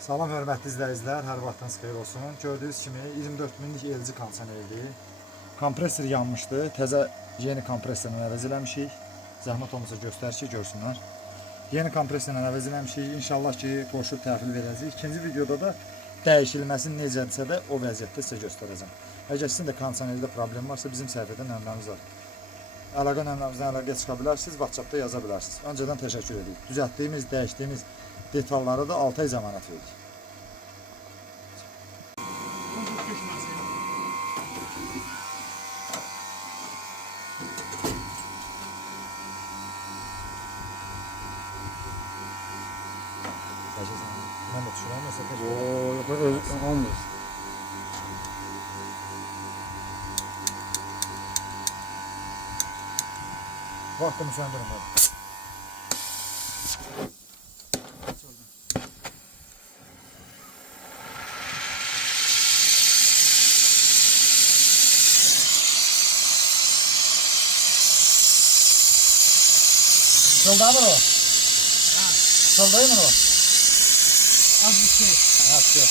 Salam hörmətli izləyicilər, hər vaxtınız xeyir olsun. Gördüyünüz kimi 24 minlik LG kondisionerli. Kompresor yanmışdı. Təzə yeni kompresorla əvəz eləmişik. Zəhmət olmasa göstər ki, görsünlər. Yeni kompresorla əvəz eləmişik. İnşallah ki, qoşub təhvil verəcəyik. İkinci videoda da dəyişilməsi necədirsə də o vəziyyətdə sizə göstərəcəm. Əgər sizin də kondisionerdə problem varsa bizim səhifədə nömrəmiz var. Əlaqə nömrəmizdən əlaqəyə çıxa bilərsiniz, WhatsAppda yaza bilərsiniz. Öncədən təşəkkür edirik. Düzəltdiyimiz, dəyişdiyimiz detallara da 6 ay zəmanət veririk. Ben de düşüreyim mesela. Yok olmaz. Vaktimi söndürün hadi. Solda mı o? Soldayım mı o? Az bir şey. Az yok.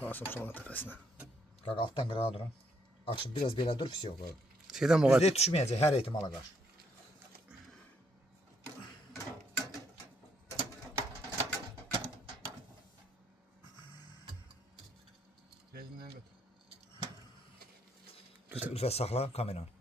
Sağa sola tepesine. Bak alttan qırağa durun. Bak şimdi biraz belə dur pis yox. Şeyden bu kadar. Yüzde düşməyəcək hər ehtimala qarşı. Lütfen saxla kameranı.